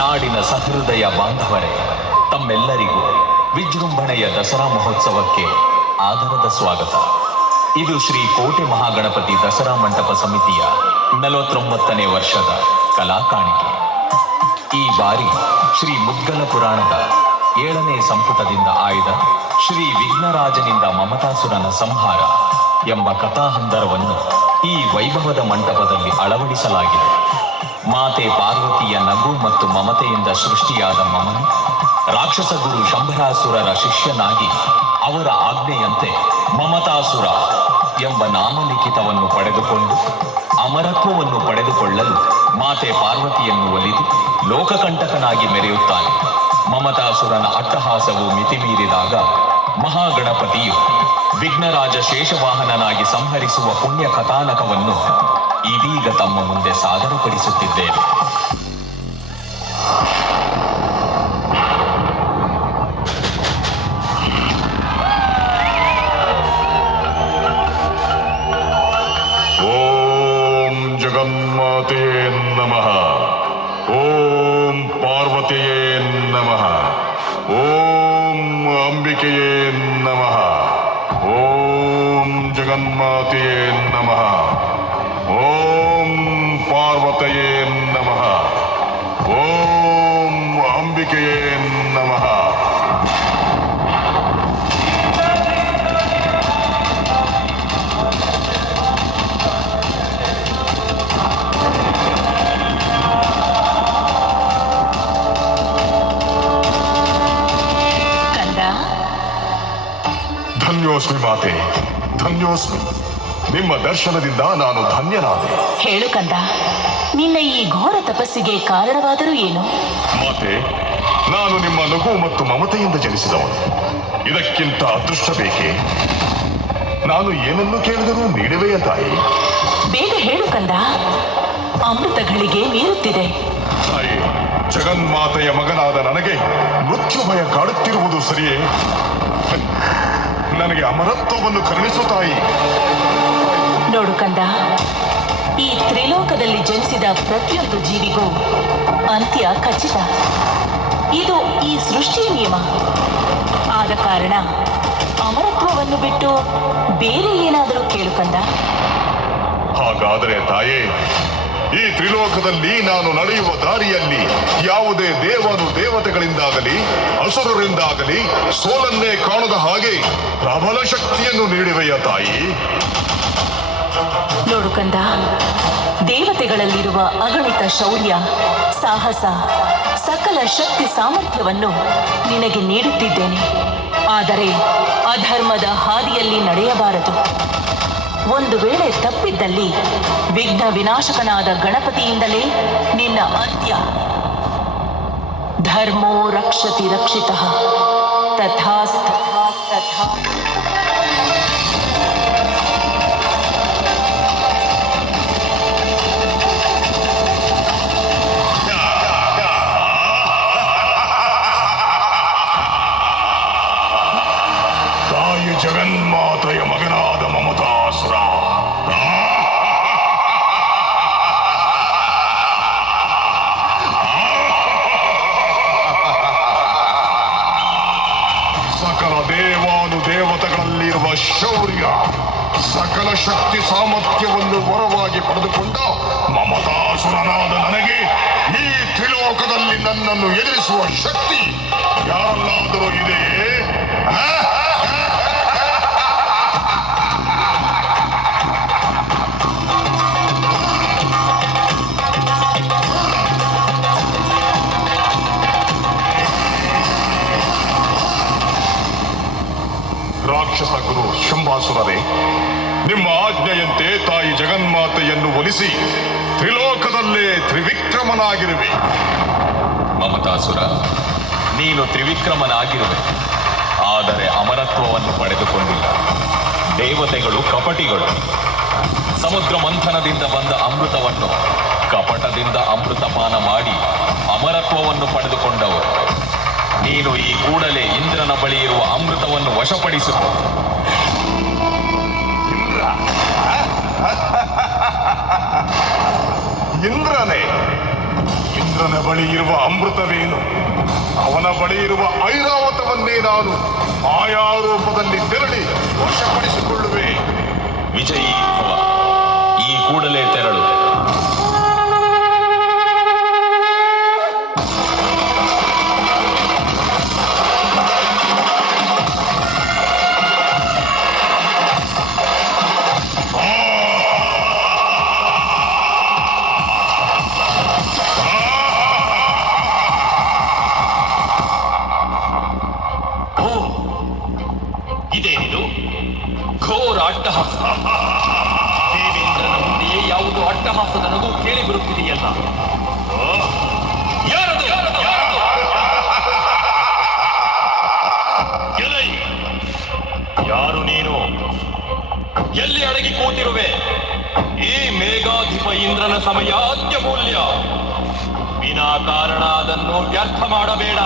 ನಾಡಿನ ಸಹೃದಯ ಬಾಂಧವರೇ, ತಮ್ಮೆಲ್ಲರಿಗೂ ವಿಜೃಂಭಣೆಯ ದಸರಾ ಮಹೋತ್ಸವಕ್ಕೆ ಆದರದ ಸ್ವಾಗತ. ಇದು ಶ್ರೀ ಕೋಟೆ ಮಹಾಗಣಪತಿ ದಸರಾ ಮಂಟಪ ಸಮಿತಿಯ ನಲವತ್ತೊಂಬತ್ತನೇ ವರ್ಷದ ಕಲಾ ಕಾಣಿಕೆ. ಈ ಬಾರಿ ಶ್ರೀ ಮುದ್ಗಲ ಪುರಾಣದ ಏಳನೇ ಸಂಪುಟದಿಂದ ಆಯ್ದ ಶ್ರೀ ವಿಘ್ನರಾಜನಿಂದ ಮಮತಾಸುರನ ಸಂಹಾರ ಎಂಬ ಕಥಾಹಂದರವನ್ನು ಈ ವೈಭವದ ಮಂಟಪದಲ್ಲಿ ಅಳವಡಿಸಲಾಗಿದೆ. ಮಾತೆ ಪಾರ್ವತಿಯ ನಗು ಮತ್ತು ಮಮತೆಯಿಂದ ಸೃಷ್ಟಿಯಾದ ಮಮನು ರಾಕ್ಷಸ ಗುರು ಶಂಭರಾಸುರರ ಶಿಷ್ಯನಾಗಿ ಅವರ ಆಜ್ಞೆಯಂತೆ ಮಮತಾಸುರ ಎಂಬ ನಾಮಲಿಖಿತವನ್ನು ಪಡೆದುಕೊಂಡು ಅಮರತ್ವವನ್ನು ಪಡೆದುಕೊಳ್ಳಲು ಮಾತೆ ಪಾರ್ವತಿಯನ್ನು ಒಲಿದು ಲೋಕಕಂಟಕನಾಗಿ ಮೆರೆಯುತ್ತಾನೆ. ಮಮತಾಸುರನ ಅಟ್ಟಹಾಸವು ಮಿತಿಮೀರಿದಾಗ ಮಹಾಗಣಪತಿಯು ವಿಘ್ನರಾಜ ಶೇಷವಾಹನನಾಗಿ ಸಂಹರಿಸುವ ಪುಣ್ಯ ಕಥಾನಕವನ್ನು ಇದೀಗ ತಮ್ಮ ಮುಂದೆ ಸಾದರಪಡಿಸುತ್ತಿದ್ದೇವೆ. ಓಂ ಜಗನ್ಮಾತೆಯೇ ನಮಃ. ಓಂ ಪಾರ್ವತಿಯೇ ನಮಃ. ಓಂ ಅಂಬಿಕೆಯೇ ನಮಃ. ಓಂ ಜಗನ್ಮಾತೆಯೇ ನಮಃ. ಓಂ ಪಾರ್ವತಿಯೇ ನಮಃ ಓಂ ಅಂಬಿಕೆಯೇ ನಮಃ ಕಂದ ಧನ್ಯೋಸ್ಮಿ ಮಾತೆ ಧನ್ಯೋಸ್ಮಿ ನಿಮ್ಮ ದರ್ಶನದಿಂದ ನಾನು ಧನ್ಯನಾದೆ. ಹೇಳು ಕಂದ ನಿನ್ನ ಈ ಘೋರ ತಪಸ್ಸಿಗೆ ಕಾರಣವಾದರೂ ಏನು? ಮಾತೆ ನಾನು ನಿಮ್ಮ ನಗು ಮತ್ತು ಮಮತೆಯಿಂದ ಜನಿಸಿದವನು. ಇದಕ್ಕಿಂತ ಅದೃಷ್ಟ ಬೇಕೆ? ನಾನು ಏನನ್ನು ಕೇಳಿದರೂ ನೀಡುವೆಯ ತಾಯಿ ಬೇಗ ಹೇಳು ಕಂದ ಅಮೃತಗಳಿಗೆ ನೀರುತ್ತಿದೆ ತಾಯಿ ಜಗನ್ಮಾತೆಯ ಮಗನಾದ ನನಗೆ ಮೃತ್ಯು ಭಯ ಕಾಡುತ್ತಿರುವುದು ಸರಿಯೇ? ನನಗೆ ಅಮರತ್ವವನ್ನು ಕರುಣಿಸು ತಾಯಿ. ನೋಡು ಕಂದ. ಈ ತ್ರಿಲೋಕದಲ್ಲಿ ಜನಿಸಿದ ಪ್ರತಿಯೊಂದು ಜೀವಿಗೂ ಅಂತ್ಯ ಖಚಿತ. ಇದು ಈ ಸೃಷ್ಟಿಯ ನಿಯಮ. ಆದ ಕಾರಣ ಅಮರತ್ವವನ್ನು ಬಿಟ್ಟು ಬೇರೆ ಏನಾದರೂ ಕೇಳು ಕಂದ. ಹಾಗಾದರೆ ತಾಯೇ, ಈ ತ್ರಿಲೋಕದಲ್ಲಿ ನಾನು ನಡೆಯುವ ದಾರಿಯಲ್ಲಿ ಯಾವುದೇ ದೇವರು ದೇವತೆಗಳಿಂದಾಗಲಿ, ಅಸುರರಿಂದಾಗಲಿ ಸೋಲನ್ನೇ ಕಾಣದ ಹಾಗೆ ಪ್ರಬಲ ಶಕ್ತಿಯನ್ನು ನೀಡಿವೆಯ ತಾಯಿ? ನೋಡು ಕಂದ, ದೇವತೆಗಳಲ್ಲಿರುವ ಅಗಣಿತ ಶೌರ್ಯ, ಸಾಹಸ, ಸಕಲ ಶಕ್ತಿ ಸಾಮರ್ಥ್ಯವನ್ನು ನಿನಗೆ ನೀಡುತ್ತಿದ್ದೇನೆ. ಆದರೆ ಅಧರ್ಮದ ಹಾದಿಯಲ್ಲಿ ನಡೆಯಬಾರದು. ಒಂದು ವೇಳೆ ತಪ್ಪಿದ್ದಲ್ಲಿ ವಿಘ್ನ ವಿನಾಶಕನಾದ ಗಣಪತಿಯಿಂದಲೇ ನಿನ್ನ ಅಂತ್ಯ ಧರ್ಮೋ ರಕ್ಷತಿ ರಕ್ಷಿತ. ತಥಾಸ್ತಾ. ತಥಾ ಒಲಿಸಿ ತ್ರಿಲೋಕದಲ್ಲೇ ತ್ರಿವಿಕ್ರಮನಾಗಿರುವೆ. ಮಮತಾಸುರ ನೀನು ತ್ರಿವಿಕ್ರಮನಾಗಿರುವೆ. ಆದರೆ ಅಮರತ್ವವನ್ನು ಪಡೆದುಕೊಂಡಿಲ್ಲ. ದೇವತೆಗಳು ಕಪಟಿಗಳು. ಸಮುದ್ರ ಮಂಥನದಿಂದ ಬಂದ ಅಮೃತವನ್ನು ಕಪಟದಿಂದ ಅಮೃತಪಾನ ಮಾಡಿ ಅಮರತ್ವವನ್ನು ಪಡೆದುಕೊಂಡವರು. ನೀನು ಈ ಕೂಡಲೇ ಇಂದ್ರನ ಬಳಿ ಇರುವ ಅಮೃತವನ್ನು ವಶಪಡಿಸು. ಇಂದ್ರನೇ. ಇಂದ್ರ ಇಂದ್ರನ ಬಳಿ ಇರುವ ಅಮೃತವೇನು? ಅವನ ಬಳಿ ಇರುವ ಐರಾವತವನ್ನೇ ನಾನು ಮಾಯಾರೂಪದಲ್ಲಿ ತೆರಳಿ ವಶಪಡಿಸಿಕೊಳ್ಳುವೆ. ವಿಜಯೀ ಈ ಕೂಡಲೇ ತೆರಳು. ಅಟ್ಟಹಾಸ ದೇವೇಂದ್ರನ ಮುಂದೆಯೇ ಯಾವುದು ಅಟ್ಟಹಾಸದ ನಗು ಕೇಳಿ ಬರುತ್ತಿದೆಯಲ್ಲ? ಯಾರು ನೀನು? ಎಲ್ಲಿ ಅಡಗಿ ಕೂತಿರುವೆ? ಈ ಮೇಘಾಧಿಪ ಇಂದ್ರನ ಸಮಯ ಅತ್ಯಮೂಲ್ಯ ವಿನಾಕಾರಣ ಅದನ್ನು ವ್ಯರ್ಥ ಮಾಡಬೇಡ.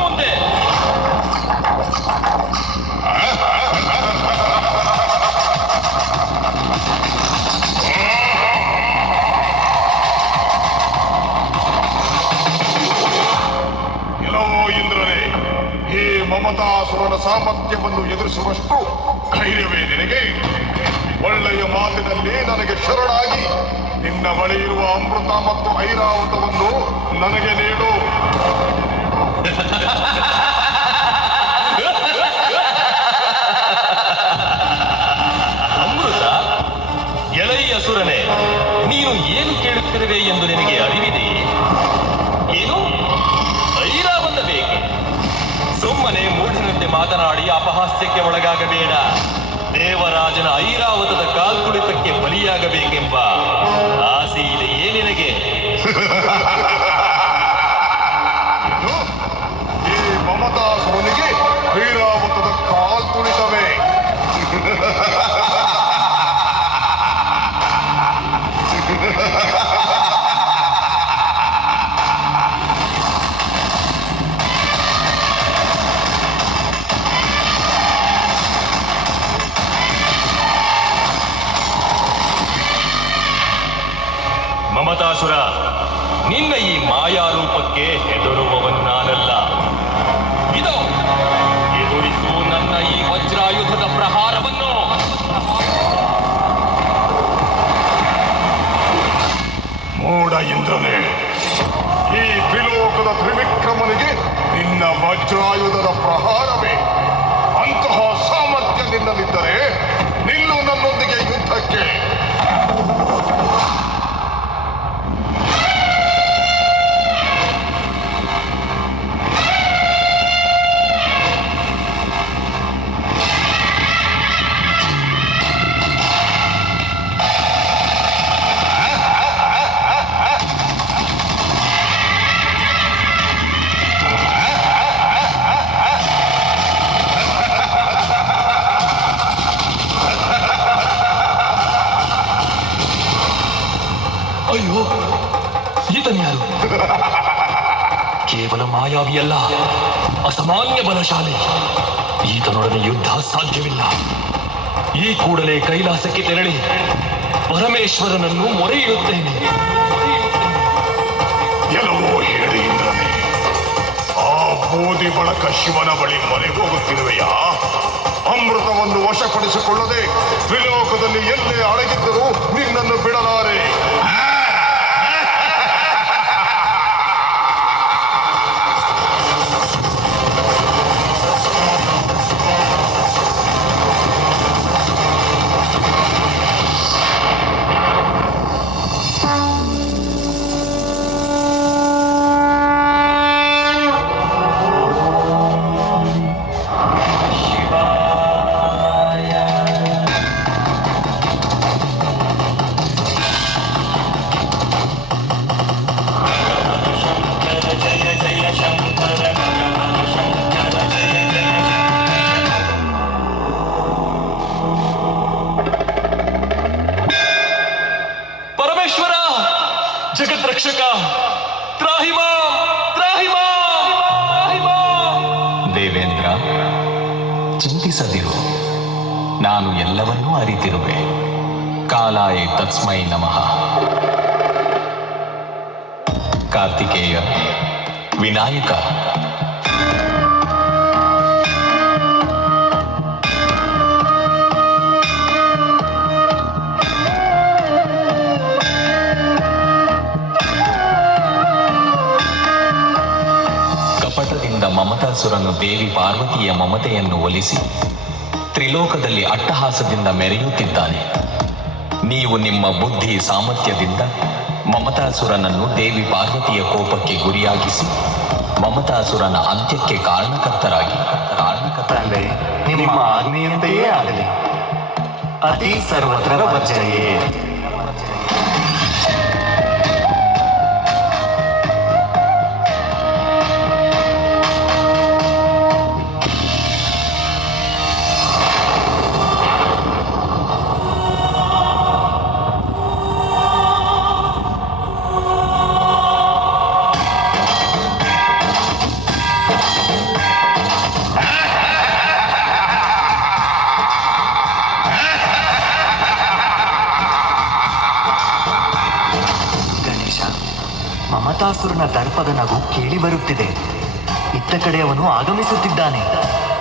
ಮುಂದೆ. ಈ ಮಮತಾಸುರನ ಸಾಮರ್ಥ್ಯವನ್ನು ಎದುರಿಸುವಷ್ಟು ಧೈರ್ಯವೇ ನಿನಗೆ? ಒಳ್ಳೆಯ ಮಾತಿನಲ್ಲಿ ನನಗೆ ಶರಣಾಗಿ ನಿನ್ನ ಬಳಿ ಇರುವ ಅಮೃತ ಮತ್ತು ಐರಾವತವನ್ನು ನನಗೆ ನೀಡು. ಅಮೃತ ಎಳೆಯ ಅಸುರನೇ, ನೀನು ಏನು ಕೇಳುತ್ತಿರುವೆ ಎಂದು ನಿನಗೆ ಅರಿವಿದೆಯೇ? ಏನು ಐರಾವತ ಬೇಕೆ ಸುಮ್ಮನೆ ಮೂಢನಂತೆ ಮಾತನಾಡಿ ಅಪಹಾಸ್ಯಕ್ಕೆ ಒಳಗಾಗಬೇಡ. ದೇವರಾಜನ ಐರಾವತದ ಕೇವಲ ಮಾಯಾವಿಯಲ್ಲ ಅಸಾಮಾನ್ಯ ಬಲಶಾಲಿ. ಈತನೊಡನೆ ಯುದ್ಧ ಸಾಧ್ಯವಿಲ್ಲ. ಈ ಕೂಡಲೇ ಕೈಲಾಸಕ್ಕೆ ತೆರಳಿ ಪರಮೇಶ್ವರನನ್ನು ಮೊರೆಯಿಡುತ್ತೇನೆ. ಎಲ್ಲವೋ ಹೇಳಿ ಇಂದ್ರನೇ ಆ ಬೋಧಿ ಬಳಕ ಶಿವನ ಬಳಿ ಮೊರೆ ಹೋಗುತ್ತಿರುವೆಯಾ? ಅಮೃತವನ್ನು ವಶಪಡಿಸಿಕೊಳ್ಳದೆ ತ್ರಿಲೋಕದಲ್ಲಿ ಎಲ್ಲೇ ಅಡಗಿದ್ದರೂ ನಿನ್ನನ್ನು ಬಿಡಲಾರೆ. ಜಗದ್ರಕ್ಷಕ ತ್ರಾಹಿಮಾ ತ್ರಾಹಿಮಾ ತ್ರಾಹಿಮಾ. ದೇವೇಂದ್ರ ಚಿಂತಿಸದಿರು. ನಾನು ಎಲ್ಲವನ್ನೂ ಅರಿತಿರುವೆ. ಕಾಲಾಯ ತಸ್ಮೈ ನಮಃ. ಕಾರ್ತಿಕೇಯ ವಿನಾಯಕ. ಮಮತಾಸುರನು ದೇವಿ ಪಾರ್ವತಿಯ ಮಮತೆಯನ್ನು ಒಲಿಸಿ ತ್ರಿಲೋಕದಲ್ಲಿ ಅಟ್ಟಹಾಸದಿಂದ ಮೆರೆಯುತ್ತಿದ್ದಾನೆ. ನೀವು ನಿಮ್ಮ ಬುದ್ಧಿ ಸಾಮರ್ಥ್ಯದಿಂದ ಮಮತಾಸುರನನ್ನು ದೇವಿ ಪಾರ್ವತಿಯ ಕೋಪಕ್ಕೆ ಗುರಿಯಾಗಿಸಿ ಮಮತಾಸುರನ ಅಂತ್ಯಕ್ಕೆ ಕಾರಣಕರ್ತರಾಗಿ ಕಾರಣಕರ್ತ ತಂದೆ ನಿಮ್ಮ ಆಜ್ಞೆಯಂತೆಯೇ ಆಗಲಿ. ಅತಿ ಸರ್ವತ್ರ ವರ್ಜನೆಯೇ ಮಮತಾಸುರನ ದರ್ಪದ ನಗು ಕೇಳಿ ಬರುತ್ತಿದೆ. ಇತ್ತ ಕಡೆ ಅವನು ಆಗಮಿಸುತ್ತಿದ್ದಾನೆ.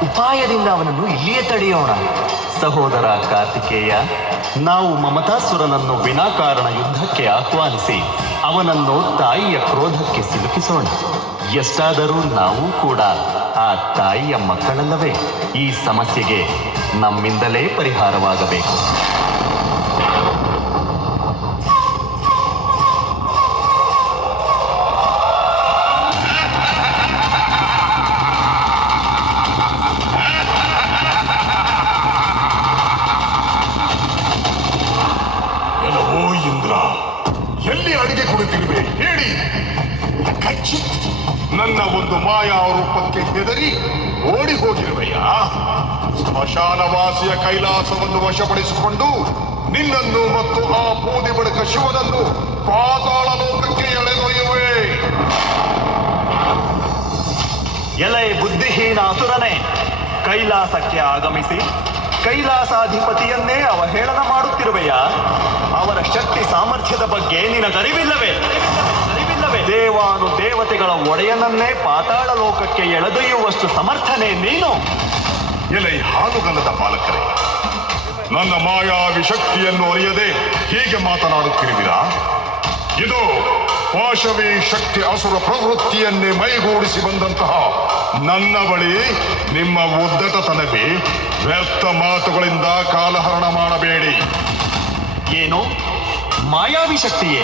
ಉಪಾಯದಿಂದ ಅವನನ್ನು ಇಲ್ಲಿಯೇ ತಡೆಯೋಣ. ಸಹೋದರ ಕಾರ್ತಿಕೇಯ, ನಾವು ಮಮತಾಸುರನನ್ನು ವಿನಾಕಾರಣ ಯುದ್ಧಕ್ಕೆ ಆಹ್ವಾನಿಸಿ, ಅವನನ್ನು ತಾಯಿಯ ಕ್ರೋಧಕ್ಕೆ ಸಿಲುಕಿಸೋಣ. ಎಷ್ಟಾದರೂ ನಾವು ಕೂಡ ಆ ತಾಯಿಯ ಮಕ್ಕಳಲ್ಲವೇ. ಈ ಸಮಸ್ಯೆಗೆ ನಮ್ಮಿಂದಲೇ ಪರಿಹಾರವಾಗಬೇಕು. ಸ್ಮಶಾನವಾಸಿಯ ಕೈಲಾಸವನ್ನು ವಶಪಡಿಸಿಕೊಂಡು ನಿನ್ನನ್ನು ಮತ್ತು ಆ ಬೂದಿ ಬಳಿಕ ಶಿವನನ್ನು ಪಾತಾಳ ಲೋಕಕ್ಕೆ ಎಳೆದೊಯ್ಯುವೆ. ಎಲೈ ಬುದ್ಧಿಹೀನ ಅಸುರನೇ, ಕೈಲಾಸಕ್ಕೆ ಆಗಮಿಸಿ ಕೈಲಾಸಾಧಿಪತಿಯನ್ನೇ ಅವಹೇಳನ ಮಾಡುತ್ತಿರುವೆಯ. ಅವರ ಶಕ್ತಿ ಸಾಮರ್ಥ್ಯದ ಬಗ್ಗೆ ನಿನಗರಿವಿಲ್ಲವೇ? ದೇವಾನು ದೇವತೆಗಳ ಒಡೆಯನನ್ನೇ ಪಾತಾಳ ಲೋಕಕ್ಕೆ ಎಳೆದೊಯ್ಯುವಷ್ಟು ಸಮರ್ಥನೆ ನೀನು? ಎಲೈ ಹಾಲುಗಲ್ಲದ ಬಾಲಕರೇ ನನ್ನ ಮಾಯಾವಿ ಶಕ್ತಿಯನ್ನು ಅರಿಯದೆ ಹೀಗೆ ಮಾತನಾಡುತ್ತಿರುವಿರಾ? ಇದು ಪಾಶವಿ ಶಕ್ತಿ ಅಸುರ ಪ್ರವೃತ್ತಿಯನ್ನೇ ಮೈಗೂಡಿಸಿ ಬಂದಂತಹ ನನ್ನ ಬಳಿ, ನಿಮ್ಮ ಉದ್ದಟತನವೇ ವ್ಯರ್ಥ ಮಾತುಗಳಿಂದ ಕಾಲಹರಣ ಮಾಡಬೇಡಿ. ಏನು? ಮಾಯಾವಿ ಶಕ್ತಿಯೇ?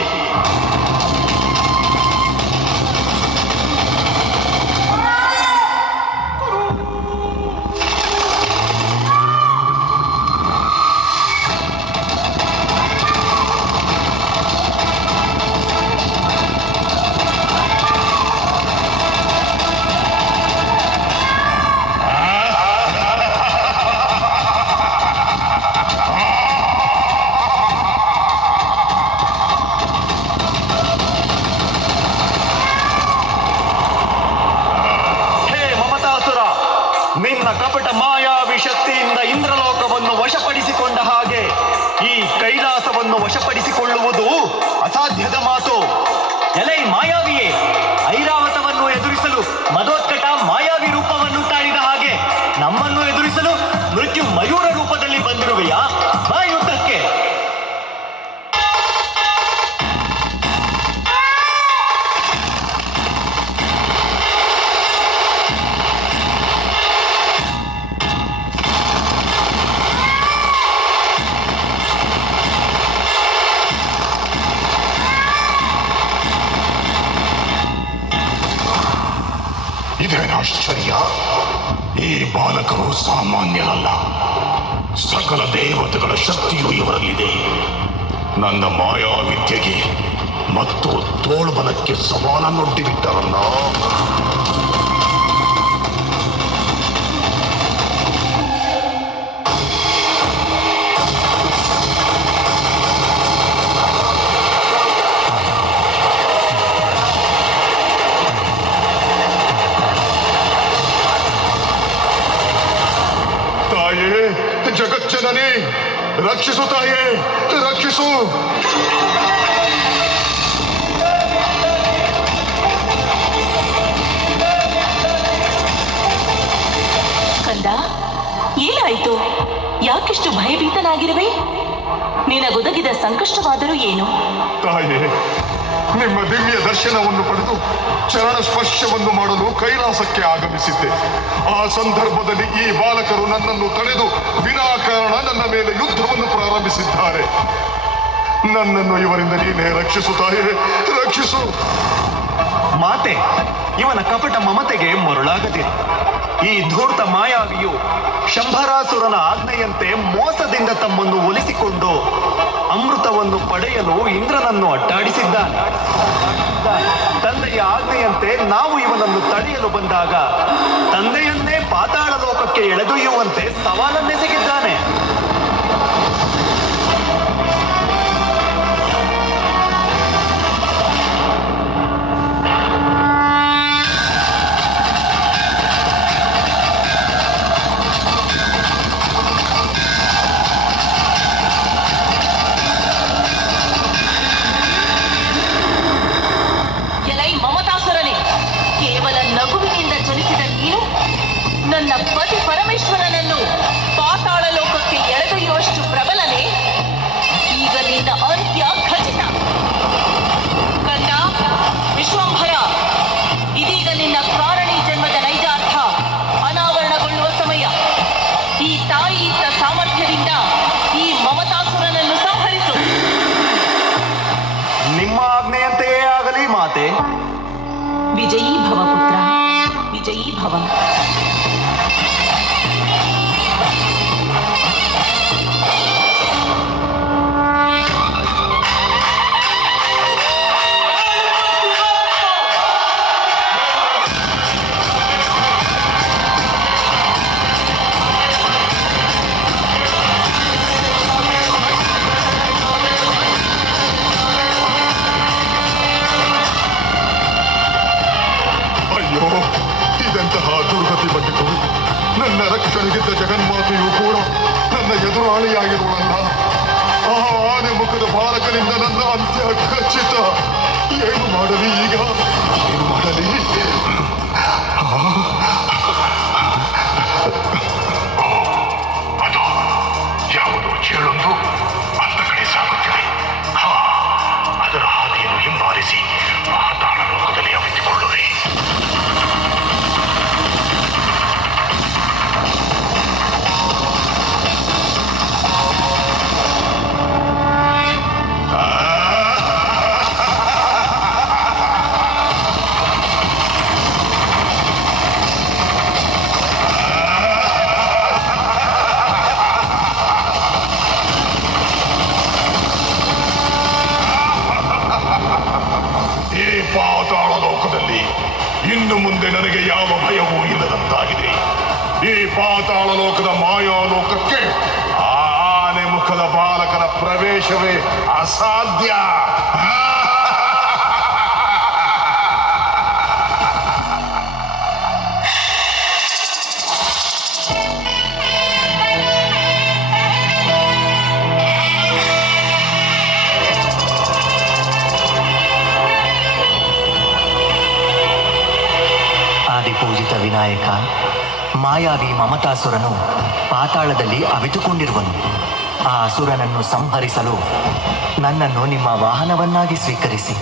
ಆಶ್ಚರ್ಯ ಈ ಬಾಲಕರು ಸಾಮಾನ್ಯರಲ್ಲ. ಸಕಲ ದೇವತೆಗಳ ಶಕ್ತಿಯು ಇವರಲ್ಲಿದೆ. ನನ್ನ ಮಾಯಾವಿದ್ಯೆಗೆ ಮತ್ತು ತೋಳ್ಬಲಕ್ಕೆ ಸವಾಲನ್ನೊಡ್ಡಿಬಿಟ್ಟರಲ್ಲ ರಕ್ಷಿಸು ತಾಯೇ ರಕ್ಷಿಸು. ಕಂದ ಏನಾಯಿತು? ಯಾಕಿಷ್ಟು ಭಯಭೀತನಾಗಿರುವೆ? ನಿನಗೊದಗಿದ ಸಂಕಷ್ಟವಾದರೂ ಏನು? ತಾಯೇ ನಿಮ್ಮ ದಿವ್ಯ ದರ್ಶನವನ್ನು ಪಡೆದು ಚರಣ ಸ್ಪರ್ಶವನ್ನು ಮಾಡಲು ಕೈಲಾಸಕ್ಕೆ ಆಗಮಿಸಿದ್ದೆ. ಆ ಸಂದರ್ಭದಲ್ಲಿ ಈ ಬಾಲಕರು ನನ್ನನ್ನು ತಡೆದು ವಿನಾಕಾರಣ ನನ್ನ ಮೇಲೆ ಯುದ್ಧವನ್ನು ಪ್ರಾರಂಭಿಸಿದ್ದಾರೆ. ನನ್ನನ್ನು ಇವರಿಂದ ನೀನೇ ರಕ್ಷಿಸು ರಕ್ಷಿಸು. ಮಾತೆ, ಇವನ ಕಪಟ ಮಮತೆಗೆ ಮರುಳಾಗದೆ. ಈ ಧೂರ್ತ ಮಾಯಾವಿಯು ಶಂಭರಾಸುರನ ಆಜ್ಞೆಯಂತೆ ಮೋಸದಿಂದ ತಮ್ಮನ್ನು ಒಲಿಸಿಕೊಂಡು ಅಮೃತವನ್ನು ಪಡೆಯಲು ಇಂದ್ರನನ್ನು ಅಟ್ಟಾಡಿಸಿದ್ದಾನೆ. ತಂದೆಯ ಆಜ್ಞೆಯಂತೆ ನಾವು ಇವನನ್ನು ತಡೆಯಲು ಬಂದಾಗ ತಂದೆಯನ್ನೇ ಪಾತಾಳ ಲೋಕಕ್ಕೆ ಎಳೆದೊಯ್ಯುವಂತೆ ಸವಾಲನ್ನೆಸಗಿದ್ದಾನೆ ವಿಜಯೀ ಭವ ಪುತ್ರ ವಿಜಯೀ ಭವ ಎದುರಾಳಿಯಾಗಿರುವಲ್ಲ ಆ ಆನೆ ಮುಖದ ಬಾಲಕನಿಂದ ನನ್ನ ಅಂತ್ಯ ಖಚಿತ. ಏನು ಮಾಡಲಿ ಈಗ? ಏನು ಮಾಡಲಿ? ಯಾವುದೋ? ಚೇಳೊಂದು? ಪಾತಾಳ ಲೋಕದ ಮಾಯಾ ಲೋಕಕ್ಕೆ ಆನೆ ಮುಖದ ಬಾಲಕನ ಪ್ರವೇಶವೇ ಅಸಾಧ್ಯ. ವಿನಾಯಕ ಮಾಯಾವಿ ಮಮತಾಸುರನು ಪಾತಾಳದಲ್ಲಿ ಅವಿತುಕೊಂಡಿರುವನು. ಆ ಅಸುರನನ್ನು ಸಂಹರಿಸಲು ನನ್ನನ್ನು ನಿಮ್ಮ ವಾಹನವನ್ನಾಗಿ ಸ್ವೀಕರಿಸಿ.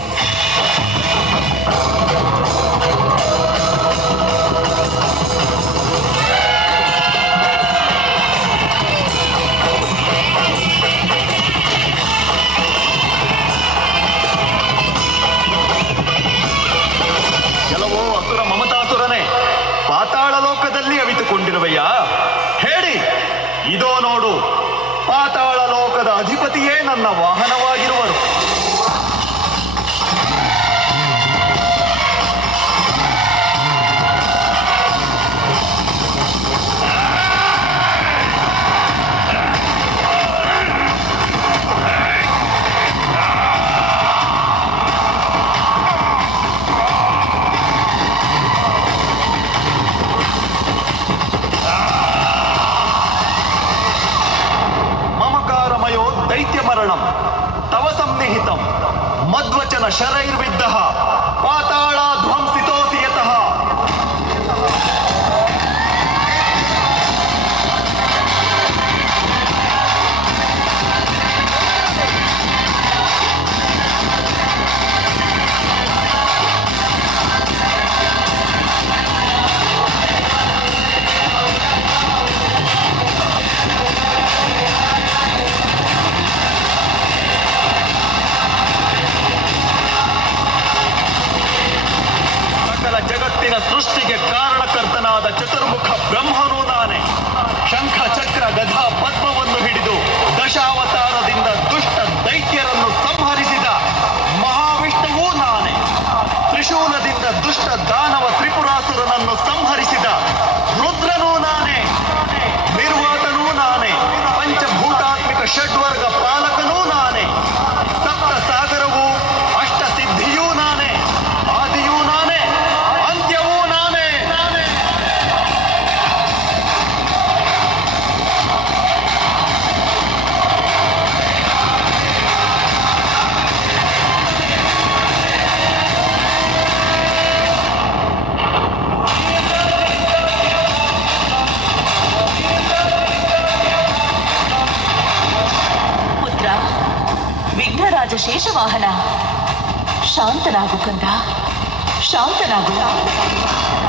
ನೋಡು. ಪಾತಾಳ ಲೋಕದ ಅಧಿಪತಿಯೇ ನನ್ನ ವಾಹನವಾಗಿರುವರು. ಶಾಂತನಾಗು ಕಂದ. ಶಾಂತನಾಗು.